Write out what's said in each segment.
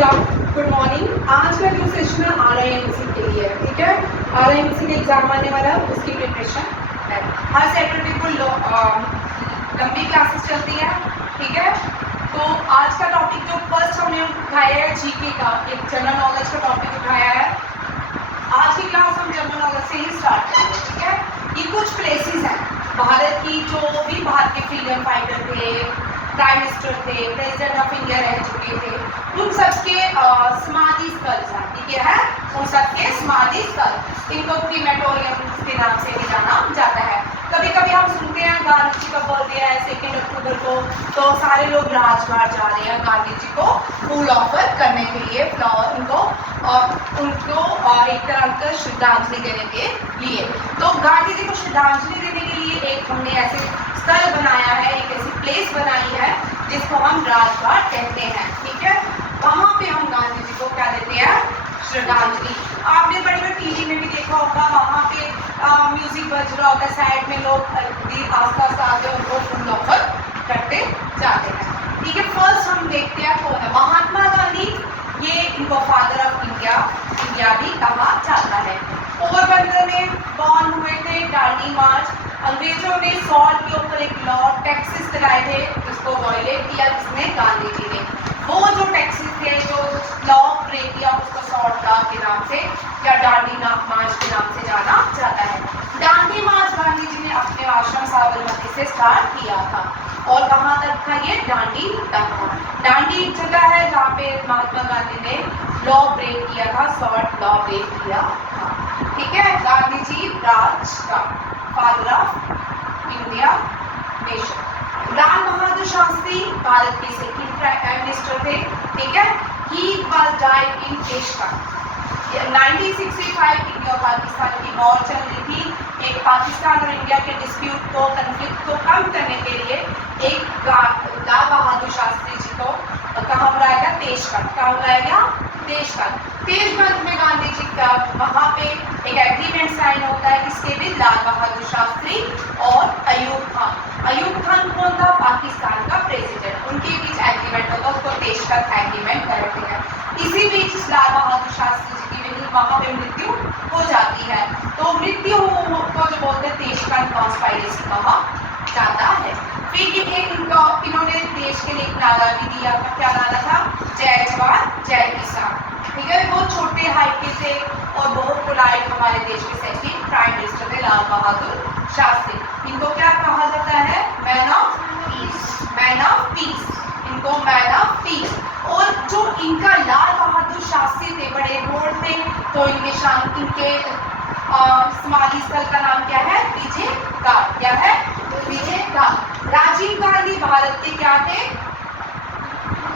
Good morning. आज का जो सेशन है RIMC के लिए है, ठीक है। RIMC के एग्जाम आने वाला है, उसकी प्रिपरेशन है। हर सैटरडे को लंबी क्लासेस चलती है, ठीक है। तो आज का टॉपिक जो फर्स्ट हमने उठाया है जीके का, एक जनरल नॉलेज का टॉपिक उठाया है। आज की क्लास हम जनरल नॉलेज से ही स्टार्ट करेंगे, ठीक है। ये कुछ प्लेसेस हैं भारत की, जो भी भारत के फ्रीडम फाइटर थे, प्राइम मिनिस्टर थे, प्रेसिडेंट ऑफ इंडिया रह चुके थे, उन सबके समाधि स्थल हैं, ठीक है। उन सबके समाधि स्थल, इनको क्रीमेटोरियम के नाम से भी जाना जाता है। कभी कभी हम सुनते हैं गांधी जी का बर्थडे है 2 अक्टूबर को, तो सारे लोग राजघाट जा रहे हैं गांधी जी को फूल ऑफर करने के लिए, फ्लावर उनको एक तरह का श्रद्धांजलि देने के लिए। तो गांधी जी को श्रद्धांजलि देने के लिए एक हमने ऐसे स्थल बनाया है, एक ऐसी प्लेस बनाई है जिसको हम राजघाट कहते हैं, ठीक है। वहाँ पे हम गांधी जी को क्या देते हैं, श्रद्धांजलि। आपने बड़ी बड़ी टीवी में भी देखा होगा, वहाँ पे म्यूजिक बज रहा होता है, साइड में लोग आस-पास आके उनको फूल ऑफर करते जाते हैं, ठीक है। फर्स्ट हम देखते हैं कौन है महात्मा गांधी। ये इनको फादर ऑफ इंडिया भी कहा जाता है। पोरबंदर में बॉर्न हुए थे। डांडी मार्च, अंग्रेजों ने सॉल्ट के ऊपर एक लॉ टैक्सेस लगाए थे, इसको वायलेट किया किसने, गांधी जी ने। वो जो टैक्सेस थे, जो लॉ ब्रेक किया, उसको सॉल्ट लॉ के नाम से या डांडी मार्च के नाम से जाना जाता है। डांडी मार्च गांधी जी ने अपने आश्रम साबरमती से स्टार्ट किया था और कहाँ तक था ये, डांडी तक। डांडी एक जगह है जहाँ पे महात्मा गांधी ने लॉ ब्रेक किया था, सॉल्ट लॉ ब्रेक किया था, ठीक है। गांधी जी राज का father of India nation. Lal Bahadur Shastri Bharat के सेकंड प्राइम मिनिस्टर थे, ठीक है। He was died in Tashkent. 1965 India और पाकिस्तान की वॉर चल रही थी। एक पाकिस्तान और इंडिया के डिस्प्यूट को, कंफ्लिक्ट को कम करने के लिए एक लाल बहादुर शास्त्री जी को कहाँ बुलाया गया, तेजगढ़। कहाँ बुलाया गया, तेजगढ़। तेजगढ़ में गांधी जी का वहाँ पे एक एग्रीमेंट साइन होता है, किसके भी, लाल बहादुर शास्त्री और अयूब खान। अयूब खान कौन था, पाकिस्तान का प्रेसिडेंट। उनके बीच एग्रीमेंट होता है, उसको तेजगढ़ एग्रीमेंट कहते हैं। इसी बीच लाल बहादुर शास्त्री जी की वहाँ पे मृत्यु हो जाती है, तो मृत्यु को जो बोलते हैं तेजगढ़ कॉन्स्पायरेसी कहा जाता है। फिर ये इन्होंने देश के लिए एक नारा भी दिया था, क्या नारा था, जय जवान जय किसान, ठीक है। वो छोटे हाइट के थे और बहुत पोलाइट हमारे देश के सेकंड प्राइम मिनिस्टर थे, लाल बहादुर शास्त्री। इनको क्या कहा जाता है, man of peace, man of peace, इनको मैन ऑफ पीस। और जो इनका लाल बहादुर शास्त्री थे, बड़े बोल्ड थे, तो इनके समाधि स्थल का नाम क्या है, विजय घाट। क्या है, विजय घाट। राजीव गांधी भारत के क्या थे,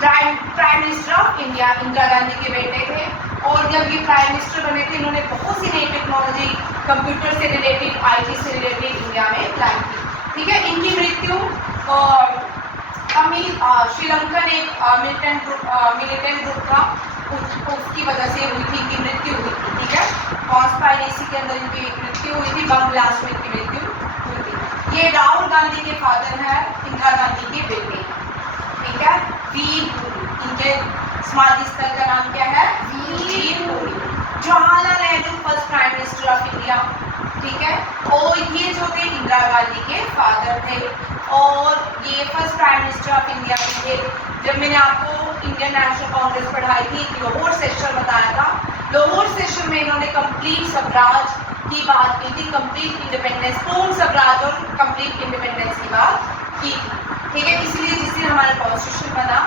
prime minister of India, Indira Gandhi के बेटे थे। और जब ये प्राइम मिनिस्टर बने थे, इन्होंने बहुत सी नई टेक्नोलॉजी, कंप्यूटर से रिलेटेड, IT से रिलेटेड इंडिया में लाई थी, ठीक है। इनकी मृत्यु श्रीलंकन एक मिलिटेंट ग्रुप था, उसकी वजह से हुई थी, की मृत्यु हुई थी, ठीक है। कॉन्स्पायरेसी के अंदर इनकी मृत्यु हुई थी, बम ब्लास्ट में इनकी मृत्यु हुई थी। ये राहुल गांधी के फादर है, इंदिरा गांधी के बेटे, ठीक है। वीर पुरी, इनके समाधि स्थल का नाम क्या है, Veer Puri. Jawaharlal Nehru first prime minister of India, ठीक है। और ये जो थे इंदिरा गांधी के फादर थे, और ये first prime minister of India थे। जब मैंने आपको इंडियन नेशनल कांग्रेस पढ़ाई थी, लाहौर सेशन बताया था, लाहौर सेशन में इन्होंने कंप्लीट स्वराज की बात की थी, कंप्लीट इंडिपेंडेंस, पूर्ण स्वराज और कंप्लीट इंडिपेंडेंस की बात की थी, ठीक है। इसलिए जिस दिन हमारा कॉन्स्टिट्यूशन बना,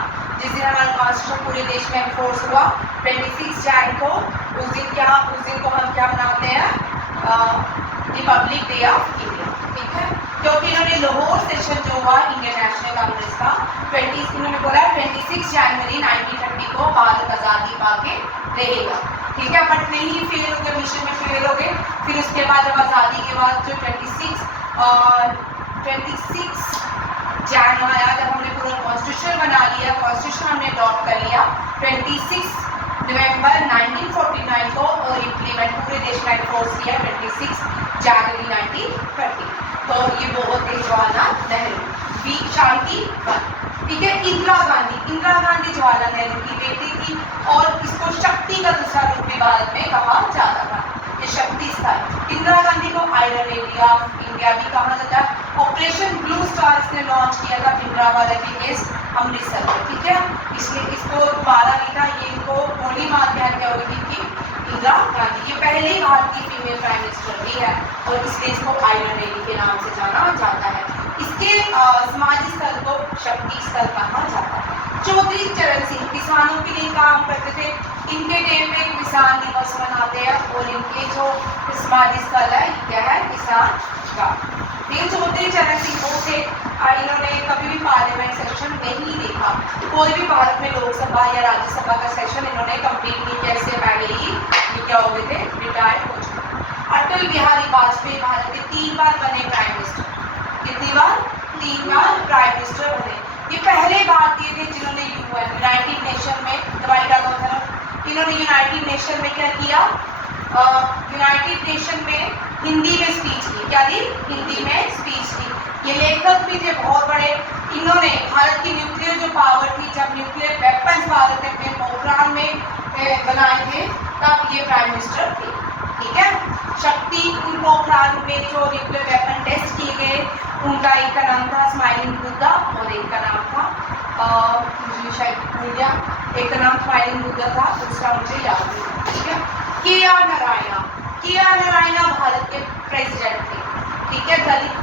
जिस दिन हमारा कॉन्स्टिट्यूशन पूरे देश में एनफोर्स हुआ 26 जनवरी को, उस दिन को हम क्या मनाते हैं, रिपब्लिक डे ऑफ इंडिया, ठीक है। क्योंकि इन्होंने लाहौर सेशन जो हुआ इंडियन नेशनल कांग्रेस का, इन्होंने बोला 26 जनवरी 1930 को भारत आज़ादी पाके रहेगा, ठीक है। बट नहीं, फेल हो गए, मिशन में फेल हो गए। फिर उसके बाद जब आज़ादी के बाद जो 26 जनवरी आया, जब हमने पूरा कॉन्स्टिट्यूशन बना लिया, कॉन्स्टिट्यूशन हमने अडॉप्ट कर लिया 26 नवंबर 1949 को, और इम्प्लीमेंट पूरे देश में एनफोर्स किया 26 जनवरी 1930। तो ये वो होते जवाहरलाल नेहरू, शांति वन। ठीक है। इंदिरा गांधी जवाहरलाल नेहरू की बेटी थी और इसको शक्ति का दूसरा रूप भी भारत में कहा जाता था। ये शक्ति स्थल। इंदिरा गांधी को आयरन इंडिया भी कहा जाता है। ऑपरेशन ब्लू स्टार इसने लॉन्च किया था भिंडरावाला के केस अमृतसर में, ठीक है। इसलिए इसको मारा भी था, ये इनको गोली मार के हत्या हुई थी इंदिरा गांधी। ये पहली भारतीय फीमेल प्राइम मिनिस्टर भी है और इसलिए इसको आयरन लेडी के नाम से जाना जाता है। इसके समाजी स्तर को शक्ति स्तर कहा जाता है। चौधरी चरण सिंह किसानों के लिए काम करते थे। इनके टाइम में किसान दिवस मनाते हैं और इनके जो समाजी स्तर है क्या है, किसान का। ये चौधरी चरण सिंह वो थे, इन्होंने कभी भी पार्लियामेंट सेशन नहीं देखा। कोई भी भारत में लोकसभा या राज्यसभा का सेशन इन्होंने कंप्लीट नहीं किया, इससे पहले ही ये क्या हो गए थे, रिटायर्ड हो चुके। अटल बिहारी वाजपेयी भारत के 3 बार बने प्राइम मिनिस्टर। कितनी बार? 3 बार प्राइम मिनिस्टर बने। ये पहले भारतीय थे जिन्होंने यूनाइटेड नेशन में दवाई डाला था। इन्होंने यूनाइटेड नेशन में क्या किया, यूनाइटेड नेशन में हिंदी में स्पीच की। क्या दी? हिंदी में स्पीच की। ये लेखक भी थे बहुत बड़े। इन्होंने भारत की न्यूक्लियर जो पावर थी, जब न्यूक्लियर वेपन्स भारत ने अपने पोखरान में बनाए थे तब ये प्राइम मिनिस्टर थे, ठीक है। शक्ति उन पोखरान में जो न्यूक्लियर वेपन टेस्ट किए गए, उनका एक का नाम था स्माइलिंग बुद्धा और एक का नाम था मुझे शायद भूल गया, एक का नाम स्माइलिंग बुद्धा था, दूसरा मुझे याद नहीं, ठीक है। के.आर. नारायणा भारत के प्रेसिडेंट थे, ठीक है।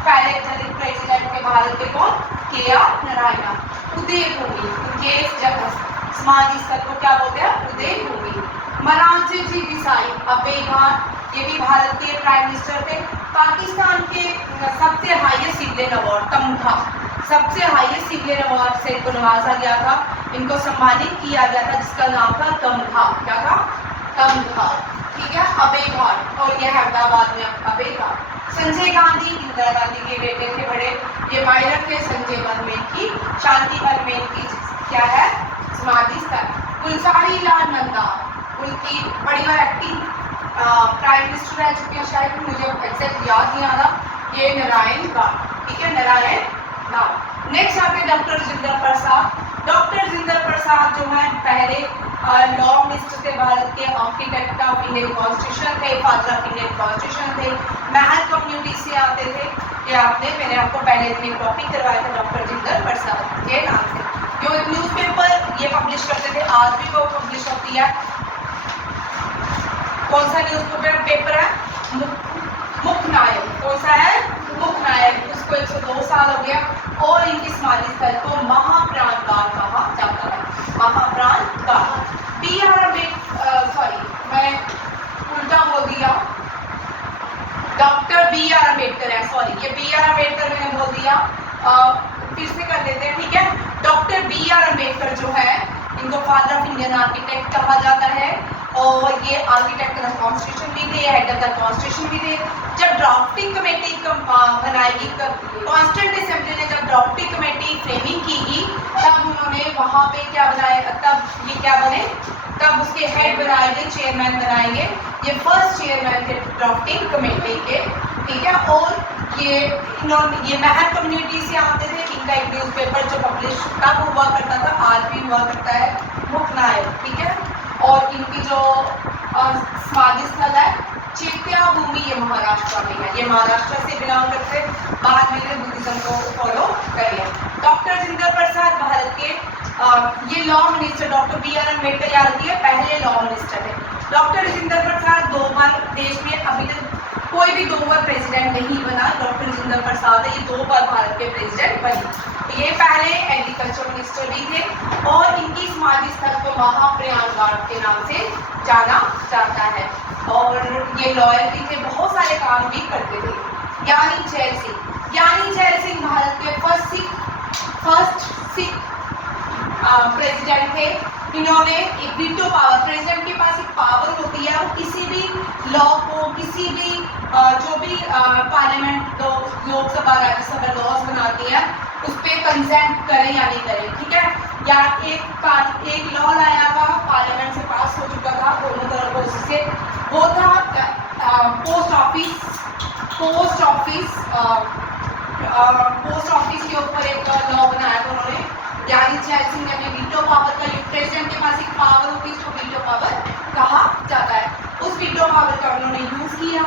पहले दलित प्रेसिडेंट थे भारत के कौन? के.आर. नारायणा। उदयभूमि, उनके समाजी स्तर को क्या बोलते हैं? उदयभूमि। मोरारजी देसाई अब्बेघाट, ये भी भारत के प्राइम मिनिस्टर थे। पाकिस्तान के सबसे हाईएस्ट सिविलियन अवार्ड तमघा, सबसे हाईएस्ट सिविलियन अवार्ड से इनको नवाजा गया था, इनको सम्मानित किया गया था, जिसका नाम था तमघा। क्या था? तमघा, ठीक है। अब्बेघाट, और यह हैदराबाद में अब्बेघाट। संजय गांधी इंदिरा गांधी के बेटे थे बड़े, ये पायलट थे संजय वनमेल की, शांति वनमेल की क्या है, समाधि स्थल। गुलजारी लाल नंदा, उनकी बड़ी बार एक्टिंग प्राइम मिनिस्टर रह चुके हैं, शायद मुझे एग्जैक्ट याद नहीं आ रहा। ये नारायण घाट, ठीक है, नारायण घाट। नेक्स्ट आते हैं डॉक्टर राजेंद्र प्रसाद। डॉक्टर राजेंद्र प्रसाद जो है पहले लॉ मिनिस्टर थे भारत के, आर्किटेक्ट ऑफ इंडियन कॉन्स्टिट्यूशन थे, फादर ऑफ इंडियन कॉन्स्टिट्यूशन थे, महल कम्युनिटी से आते थे। ये मैंने आपको पहले दिन एक टॉपिक करवाया था डॉक्टर राजेंद्र प्रसाद के नाम से। जो एक न्यूज़पेपर ये पब्लिश करते थे, आज भी वो पब्लिश होती है। कौन सा न्यूज़पेपर है? मुखनायक। कौन सा है? मुखनायक। उसको 102 साल हो गया और इनकी समाधि स्थल को महाप्राण घाट कहा जाता है, महाप्राण घाट। सॉरी मैं उल्टा बोल दिया, डॉक्टर बी.आर. अम्बेडकर है, सॉरी ये बी.आर. अम्बेडकर मैंने बोल दिया, फिर से कर लेते हैं, ठीक है। Doctor B R. अम्बेडकर जो है इनको फादर ऑफ इंडियन आर्किटेक्ट कहा जाता है और ये आर्किटेक्ट ऑफ कॉन्स्टिट्यूशन भी थे, हेड ऑफ द कॉन्स्टिट्यूशन भी थे। जब ड्राफ्टिंग कमेटी बनाएगी, कॉन्स्टिट्यूंट असेंबली ने जब ड्राफ्टिंग कमेटी फ्रेमिंग की तब उन्होंने वहाँ पे क्या बनाया, तब ये क्या बने, तब उसके हेड बनाए गए, चेयरमैन बनाए गए। ये फर्स्ट चेयरमैन थे ड्राफ्टिंग कमेटी के, ठीक है। और ये महल कम्युनिटी से आते थे। इनका एक न्यूज़पेपर जो पब्लिश तब हुआ करता था, आज भी हुआ करता है, मुखनायक, ठीक है। और इनकी जो समाधि स्थल है चैत्या भूमि, ये महाराष्ट्र में है, ये महाराष्ट्र से बिलोंग करते हैं, बाद में बुद्धिज्म को फॉलो कर लिया। डॉक्टर राजेंद्र प्रसाद भारत के ये law minister, doctor B R. Ambedkar याद रखिए पहले लॉ मिनिस्टर थे। डॉक्टर राजेंद्र प्रसाद 2 बार देश में, अभी तक कोई भी 2 बार प्रेसिडेंट नहीं बना, डॉक्टर राजेंद्र प्रसाद है, ये 2 बार भारत के प्रेसिडेंट बने। ये पहले एग्रीकल्चर मिनिस्टर भी थे और इनकी समाधि स्थल को महाप्राण घाट के नाम से जाना जाता है। और ये लॉयर भी थे, बहुत सारे काम भी करते थे। ज्ञानी जैल सिंह भारत के फर्स्ट सिख प्रेसिडेंट थे। इन्होंने एक वीटो पावर, प्रेसिडेंट के पास एक पावर होती है, वो किसी भी लॉ को, किसी भी जो भी पार्लियामेंट लोकसभा राज्यसभा लॉज बनाती है उस पर कंसेंट करें या नहीं करें, ठीक है। या एक लॉ लाया था, पार्लियामेंट से पास हो चुका था दोनों तरफों से, वो था पोस्ट ऑफिस के ऊपर एक लॉ बनाया था उन्होंने, त्यागी जैल सिंह ने अपने वीटो पावर का प्रेसिडेंट के पास एक पावर होती है, उसको वीटो पावर कहा जाता है। उस वीटो पावर का उन्होंने यूज किया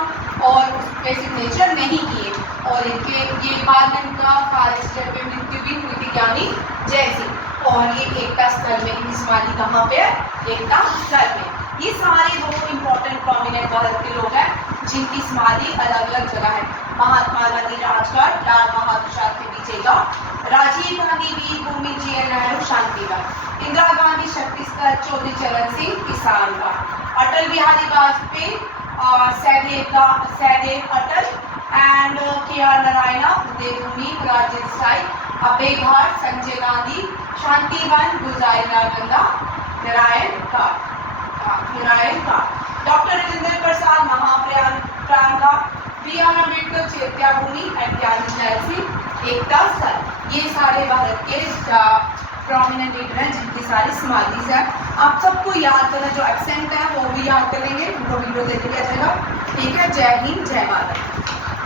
और उस पे सिग्नेचर नहीं किए और इनके ये बाद में उनका फारेस्टर पे मृत्यु भी हुई थी ज्ञानी जैल सिंह। और ये एकता स्थल में इनकी समाधि कहाँ पे है? एकता स्थल में। ये सारे वो इम्पोर्टेंट प्रोमिनेंट भारत के लोग हैं जिनकी समाधि अलग अलग जगह है। Mahatma Gandhi Rajghat, Lal Bahadur Shastri Vijaygarh, Rajiv Gandhi Veer Bhumi, J N Nehru Shantivan, Indira Gandhi Shakti Sthal, Chaudhary Charan Singh Kisan Ghat, Atal Bihari Vajpayee Sahdev Atal and K R Narayana Uday Bhumi Rajasthan, Abhay Ghat, Sanjay Gandhi Shantivan, Gulzari Lal Nanda Narayan Ghat, doctor Rajendra Prasad Mahaprayan Ghat, B R Ambedkar Chaitya Bhumi and Tyagi Zail Singh Ekta Sthal. ये सारे भारत के प्रोमिनेंट लीडर हैं जिनकी सारी समाधि है। आप सबको याद करना, जो एब्सेंट है वो भी याद कर लेंगे, उनको वीडियो दे दिया जाएगा। ठीक है, जय हिंद जय भारत।